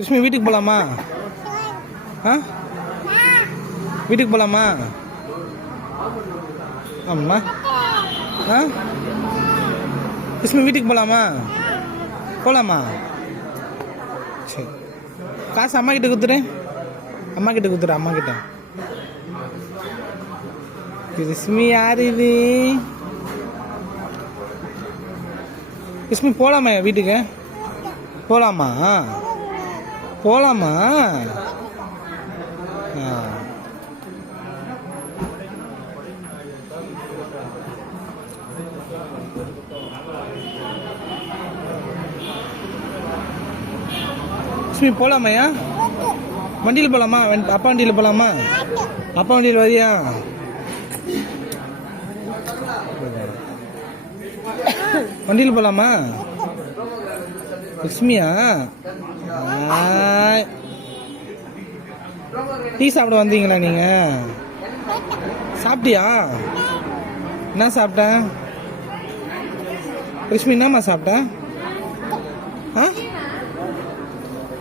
கிருஷ்ணி வீட்டுக்கு போகலாமா? ஆ வீட்டுக்கு போகலாமா? ஆமாம்மா. ஆ கிருஷ்ணி வீட்டுக்கு போகலாமா? போகலாமா? சரி, காசு அம்மா கிட்ட கொடுத்துரு. அம்மா கிட்ட கொடுத்துரு. அம்மா கிட்ட. கிருஷ்மி யார் இது? கிருஷ்மி போகலாமா வீட்டுக்கு? போகலாமா? போகலாமா? கிருஷ்மி போகலாமையா? வண்டியில் போகலாமா? அப்பா வண்டியில் போகலாமா? அப்பா வண்டியில் வரியா? வண்டியில் போகலாமா? லக்ஷ்மியா, டீ சாப்பிட வந்தீங்களா நீங்க? சாப்பிட்டியா? என்ன சாப்பிட்ட? லக்ஷ்மி என்னம்மா சாப்பிட்ட? ஆ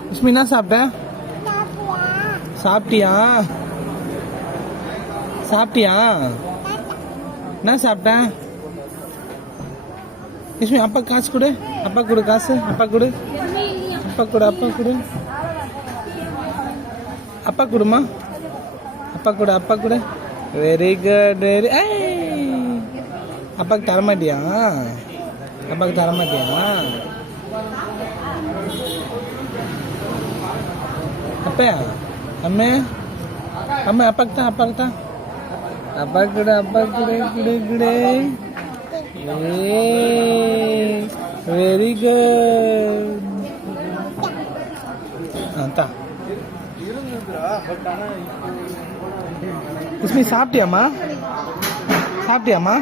லக்ஷ்மி என்ன சாப்பிட்ட? சாப்பிட்டியா? சாப்பிட்டியா? என்ன சாப்பிட்ட? லக்ஷ்மி அப்பா காசு கொடு. அப்பா கொடு காசு. அப்பா கொடு. அப்பா கொடு. அப்பா கொடு. அப்பா கொடுமா. அப்பா கொடு. அப்பா கொடு. Very good. வெரி. அப்பாவுக்கு தரமாட்டியா? அப்பாவுக்கு தரமாட்டியா? அப்பா அம்மே அம்மா அப்பாவுக்கு தான். அப்பாவுக்கு தான். அப்பா கொடு. அப்பா கொடு. குடு குடு. Very good. லக்ஷ்மி சாப்பிட்டியாம்மா? சாப்பிட்டியாம்மா?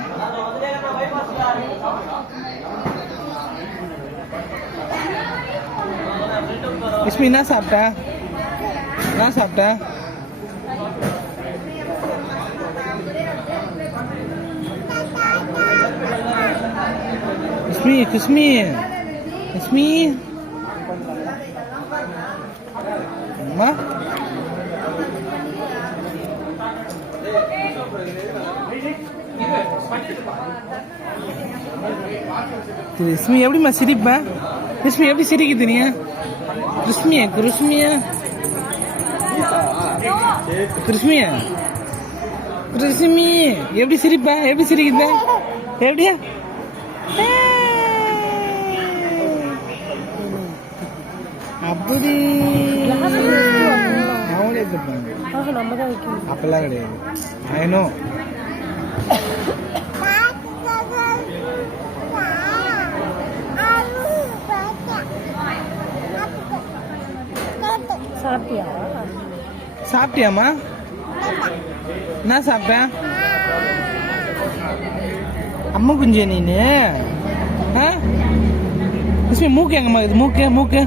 லக்ஷ்மி என்ன சாப்பிட்ட? என்ன சாப்பிட்ட? கிருஷ்மி கிருஷ்மி கிருஷ்மி அம்மா கிருஷ்மி எப்படிம்மா சிரிப்ப? கிருஷ்மி எப்படி சிரிக்குது நீ? கிருஷ்மியா கிருஷ்மியா கிருஷ்மியா கிருஷ்மி எப்படி சிரிப்ப? எப்படி சிரிக்குது? எப்படியா? அப்படி அவங்களே அப்பெல்லாம் கிடையாது. ஐநோ சாப்பிட்டியாம்மா? என்ன சாப்பிட்ட? அம்மா குஞ்சியா நீனு? கிருஷ்ணி மூக்கு எங்கம்மா இது? மூக்கு மூக்கு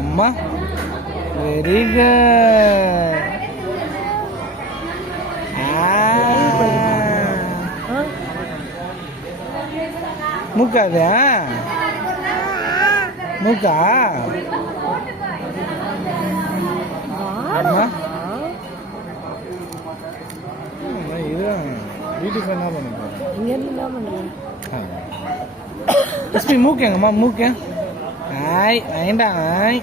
அம்மா. Very good. மூக்காது மூக்கா? அம்மா இதுதான் வீட்டுக்கு என்ன பண்ணுறேன். லக்ஷ்மி மூக்கு எங்கம்மா? மூக்கு ஆய் வேண்டாம். ஆய்